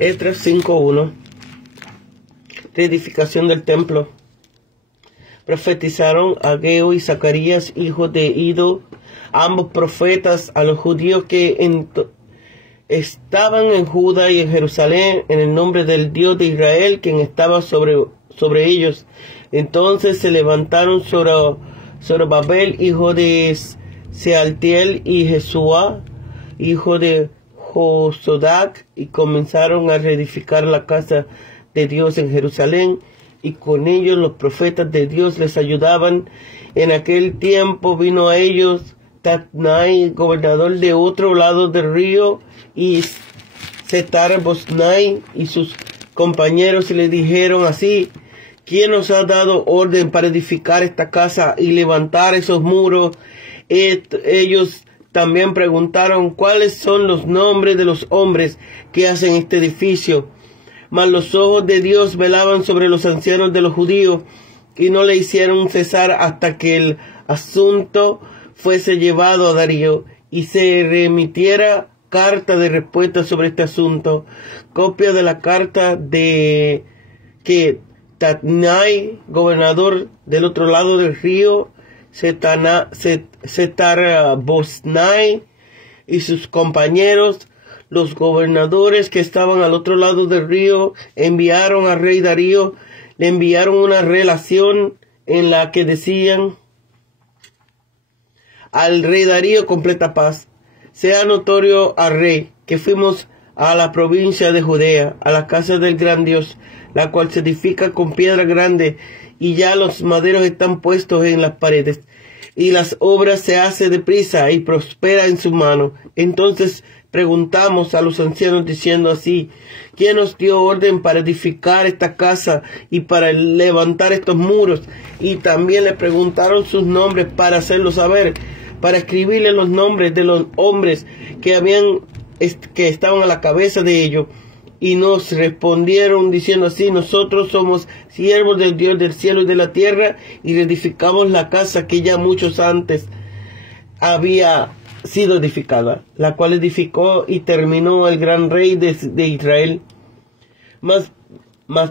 Esdras 5:1. Reedificación del templo. Profetizaron Ageo y Zacarías, hijos de Ido, ambos profetas, a los judíos que estaban en Judá y en Jerusalén, en el nombre del Dios de Israel, quien estaba sobre ellos. Entonces se levantaron Zorobabel, hijo de Sealtiel, y Jesúa, hijo de Josodac, y comenzaron a reedificar la casa de Dios en Jerusalén, y con ellos los profetas de Dios les ayudaban. En aquel tiempo vino a ellos Tatnai, gobernador de otro lado del río, y Setar-Boznai y sus compañeros, y le dijeron así: ¿quién nos ha dado orden para edificar esta casa y levantar esos muros? Ellos también preguntaron: ¿cuáles son los nombres de los hombres que hacen este edificio? Mas los ojos de Dios velaban sobre los ancianos de los judíos, y no le hicieron cesar hasta que el asunto fuese llevado a Darío, y se remitiera carta de respuesta sobre este asunto. Copia de la carta de que Tatnai, gobernador del otro lado del río, Setar-Boznai y sus compañeros, los gobernadores que estaban al otro lado del río, enviaron al rey Darío. Le enviaron una relación en la que decían: al rey Darío, completa paz. Sea notorio al rey que fuimos a la provincia de Judea, a la casa del gran Dios, la cual se edifica con piedra grande, y ya los maderos están puestos en las paredes, y las obras se hace deprisa y prospera en su mano. Entonces preguntamos a los ancianos diciendo así: ¿quién nos dio orden para edificar esta casa y para levantar estos muros? Y también le preguntaron sus nombres para hacerlo saber, para escribirle los nombres de los hombres que estaban a la cabeza de ellos. Y nos respondieron diciendo así: nosotros somos siervos del Dios del cielo y de la tierra, y reedificamos la casa que ya muchos antes había sido edificada, la cual edificó y terminó el gran rey de Israel. Mas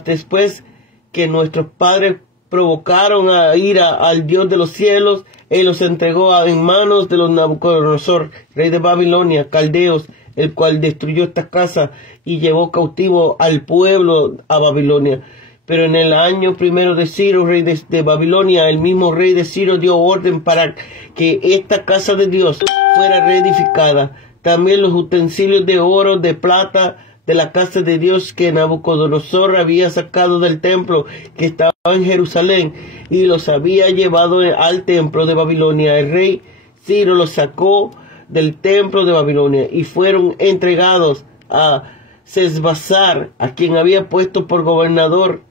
después que nuestros padres provocaron a ira al Dios de los cielos, Él los entregó en manos de los Nabucodonosor, rey de Babilonia, caldeos, el cual destruyó esta casa y llevó cautivo al pueblo a Babilonia. Pero en el año primero de Ciro, rey de Babilonia, el mismo rey de Ciro dio orden para que esta casa de Dios fuera reedificada. También los utensilios de oro, de plata, de la casa de Dios que Nabucodonosor había sacado del templo que estaba en Jerusalén, y los había llevado al templo de Babilonia. El rey Ciro los sacó del templo de Babilonia, y fueron entregados a Sesbazar, a quien había puesto por gobernador,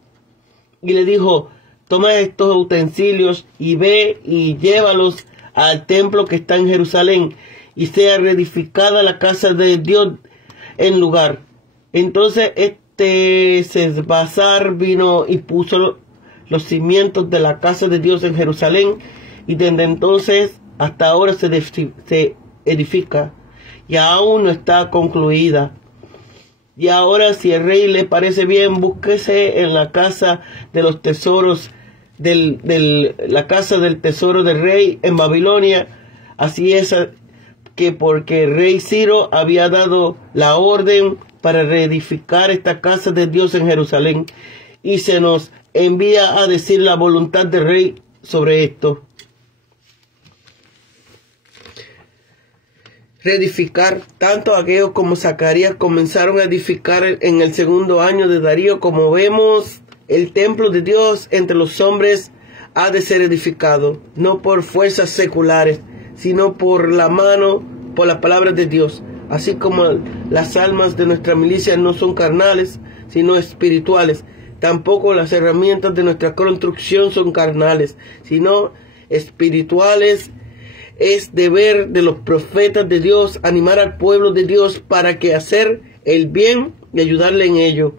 y le dijo: toma estos utensilios y ve y llévalos al templo que está en Jerusalén, y sea reedificada la casa de Dios en lugar. Entonces Sesbazar vino y puso los cimientos de la casa de Dios en Jerusalén, y desde entonces hasta ahora se edifica, y aún no está concluida. Y ahora, si el rey le parece bien, búsquese en la casa de los tesoros la casa del tesoro del rey en Babilonia. Así es que porque el rey Ciro había dado la orden para reedificar esta casa de Dios en Jerusalén, y se nos envía a decir la voluntad del rey sobre esto. Reedificar. Tanto Ageo como Zacarías comenzaron a edificar en el segundo año de Darío. Como vemos, el templo de Dios entre los hombres ha de ser edificado, no por fuerzas seculares, sino por la palabra de Dios. Así como las almas de nuestra milicia no son carnales, sino espirituales, tampoco las herramientas de nuestra construcción son carnales, sino espirituales. Es deber de los profetas de Dios animar al pueblo de Dios para que hacer el bien y ayudarle en ello.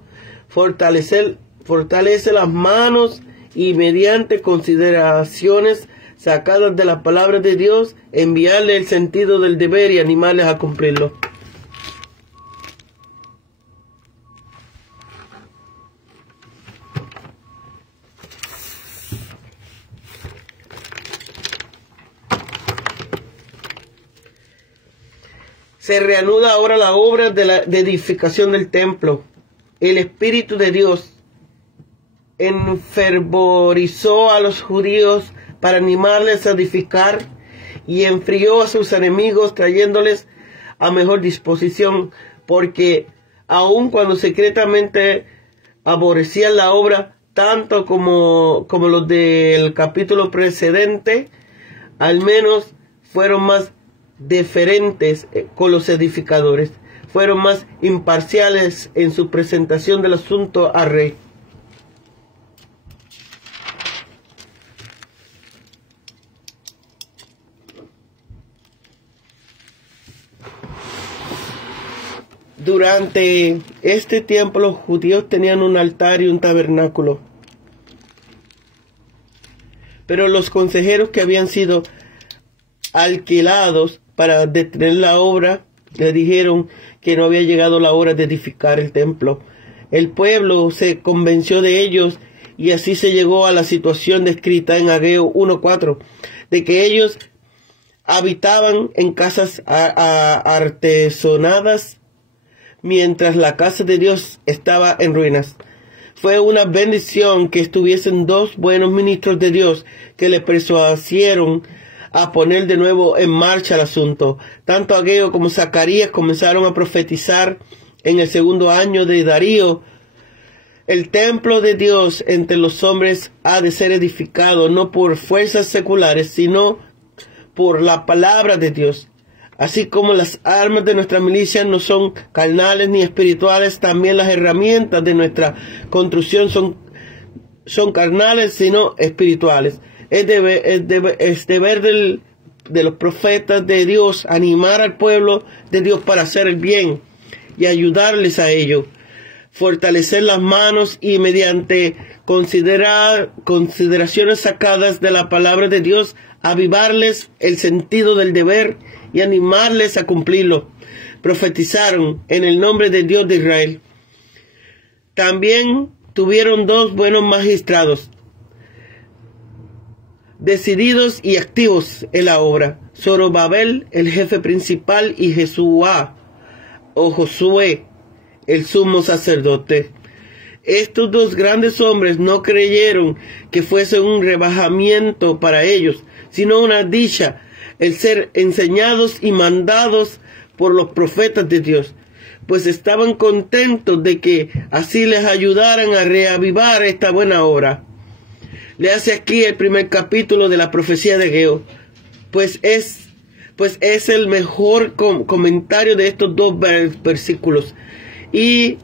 Fortalece las manos, y mediante consideraciones sacadas de la palabra de Dios, enviarle el sentido del deber y animarles a cumplirlo. Se reanuda ahora la obra de edificación del templo. El Espíritu de Dios enfervorizó a los judíos para animarles a edificar y enfrió a sus enemigos trayéndoles a mejor disposición, porque aun cuando secretamente aborrecían la obra, tanto como los del capítulo precedente, al menos fueron más deferentes con los edificadores, fueron más imparciales en su presentación del asunto al rey. Durante este tiempo los judíos tenían un altar y un tabernáculo, pero los consejeros que habían sido alquilados para detener la obra le dijeron que no había llegado la hora de edificar el templo. El pueblo se convenció de ellos y así se llegó a la situación descrita en Ageo 1:4, de que ellos habitaban en casas artesonadas mientras la casa de Dios estaba en ruinas. Fue una bendición que estuviesen dos buenos ministros de Dios que le persuadieron a poner de nuevo en marcha el asunto. Tanto Ageo como Zacarías comenzaron a profetizar en el segundo año de Darío. El templo de Dios entre los hombres ha de ser edificado no por fuerzas seculares, sino por la palabra de Dios. Así como las armas de nuestra milicia no son carnales ni espirituales, también las herramientas de nuestra construcción son carnales, sino espirituales. Es deber de los profetas de Dios animar al pueblo de Dios para hacer el bien y ayudarles a ello. Fortalecer las manos y mediante consideraciones sacadas de la palabra de Dios, avivarles el sentido del deber y animarles a cumplirlo. Profetizaron en el nombre de Dios de Israel. También tuvieron dos buenos magistrados, decididos y activos en la obra: Zorobabel, el jefe principal, y Josué, el sumo sacerdote. Estos dos grandes hombres no creyeron que fuese un rebajamiento para ellos, sino una dicha el ser enseñados y mandados por los profetas de Dios, pues estaban contentos de que así les ayudaran a reavivar esta buena obra. Le hace aquí el primer capítulo de la profecía de Ageo, pues es el mejor comentario de estos dos versículos, y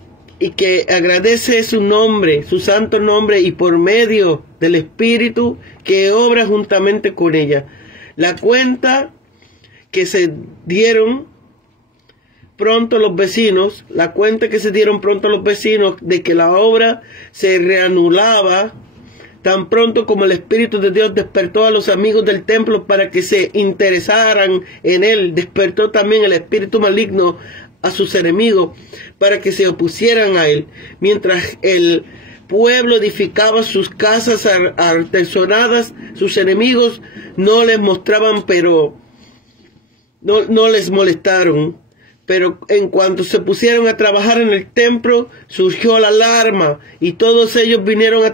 que agradece su nombre, su santo nombre, y por medio del Espíritu que obra juntamente con ella. La cuenta que se dieron pronto los vecinos de que la obra se reanudaba tan pronto como el Espíritu de Dios despertó a los amigos del templo para que se interesaran en él, despertó también el espíritu maligno a sus enemigos para que se opusieran a él. Mientras el pueblo edificaba sus casas artesonadas, sus enemigos no les mostraban, pero no les molestaron. Pero en cuanto se pusieron a trabajar en el templo, surgió la alarma y todos ellos vinieron a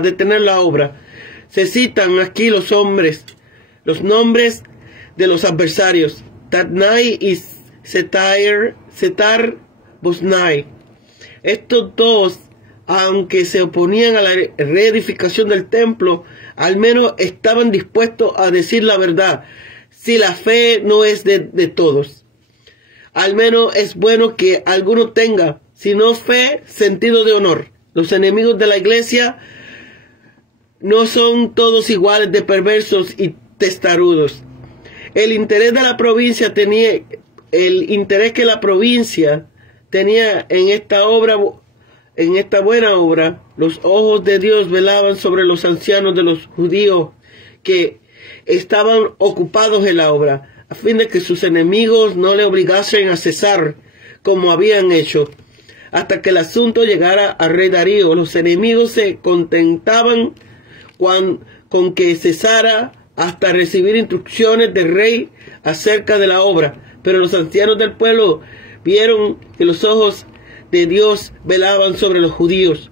detener la obra. Se citan aquí los nombres de los adversarios: Tatnai y Setar Boznai. Estos dos, aunque se oponían a la reedificación del templo, al menos estaban dispuestos a decir la verdad. Si la fe no es de todos, al menos es bueno que alguno tenga, si no fe, sentido de honor. Los enemigos de la iglesia no son todos iguales de perversos y testarudos. El interés que la provincia tenía en esta obra, en esta buena obra, los ojos de Dios velaban sobre los ancianos de los judíos que estaban ocupados en la obra, a fin de que sus enemigos no le obligasen a cesar como habían hecho. Hasta que el asunto llegara al rey Darío, los enemigos se contentaban con que cesara hasta recibir instrucciones del rey acerca de la obra. Pero los ancianos del pueblo vieron que los ojos de Dios velaban sobre los judíos,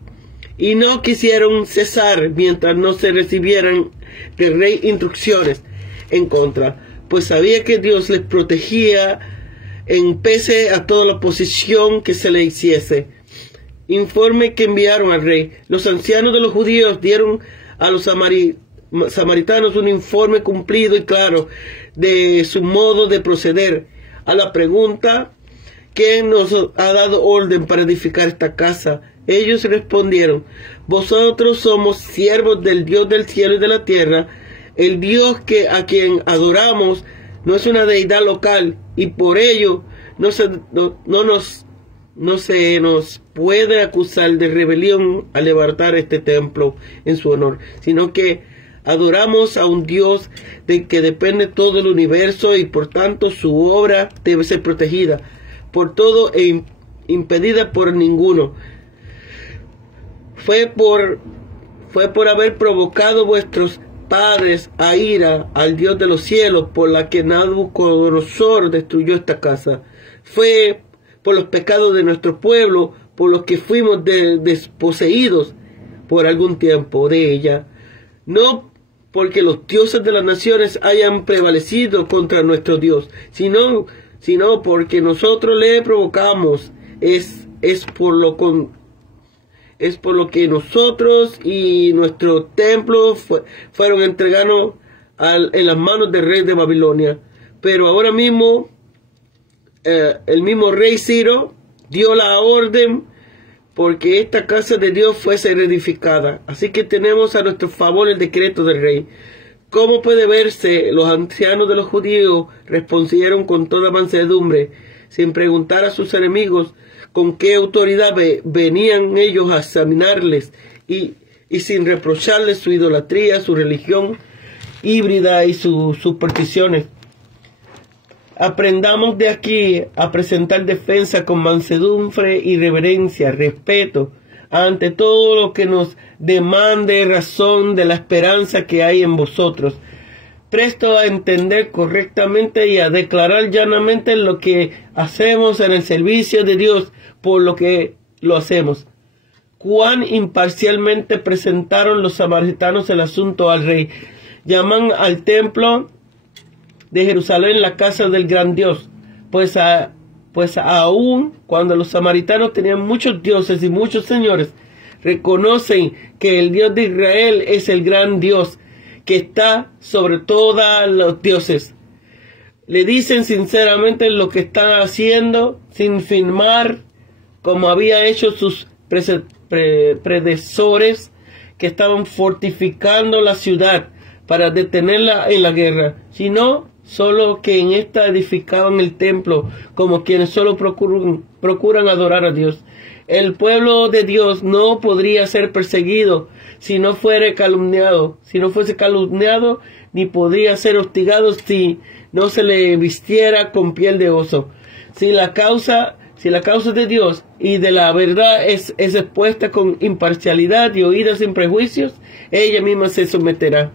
y no quisieron cesar mientras no se recibieran del rey instrucciones en contra, pues sabía que Dios les protegía en pese a toda la oposición que se le hiciese. Informe que enviaron al rey. Los ancianos de los judíos dieron a los samaritanos un informe cumplido y claro de su modo de proceder. A la pregunta: ¿quién nos ha dado orden para edificar esta casa?, ellos respondieron: vosotros somos siervos del Dios del cielo y de la tierra. El Dios a quien adoramos no es una deidad local, y por ello no se nos puede acusar de rebelión al levantar este templo en su honor, sino que adoramos a un Dios de que depende todo el universo, y por tanto su obra debe ser protegida por todo e impedida por ninguno. Fue por haber provocado vuestros padres a ira al Dios de los cielos, por la que Nabucodonosor destruyó esta casa. Fue por los pecados de nuestro pueblo, por los que fuimos desposeídos por algún tiempo de ella. No porque los dioses de las naciones hayan prevalecido contra nuestro Dios, sino porque nosotros le provocamos. Es por lo que nosotros y nuestro templo fueron entregados en las manos del rey de Babilonia. Pero ahora mismo el mismo rey Ciro dio la orden porque esta casa de Dios fuese reedificada. Así que tenemos a nuestro favor el decreto del rey. Como puede verse, los ancianos de los judíos respondieron con toda mansedumbre, sin preguntar a sus enemigos con qué autoridad venían ellos a examinarles, y sin reprocharles su idolatría, su religión híbrida y sus supersticiones. Aprendamos de aquí a presentar defensa con mansedumbre y reverencia, respeto, ante todo lo que nos demande razón de la esperanza que hay en vosotros, presto a entender correctamente y a declarar llanamente lo que hacemos en el servicio de Dios, por lo que lo hacemos. Cuán imparcialmente presentaron los samaritanos el asunto al rey. Llaman al templo de Jerusalén la casa del gran Dios, pues aún cuando los samaritanos tenían muchos dioses y muchos señores, reconocen que el Dios de Israel es el gran Dios, que está sobre todos los dioses. Le dicen sinceramente lo que están haciendo, sin firmar como había hecho sus predecesores, que estaban fortificando la ciudad para detenerla en la guerra, sino solo que en esta edificaban el templo, como quienes solo procuran adorar a Dios. El pueblo de Dios no podría ser perseguido si no fuese calumniado, ni podría ser hostigado si no se le vistiera con piel de oso. Si la causa de Dios y de la verdad es expuesta con imparcialidad y oída sin prejuicios, ella misma se sostendrá.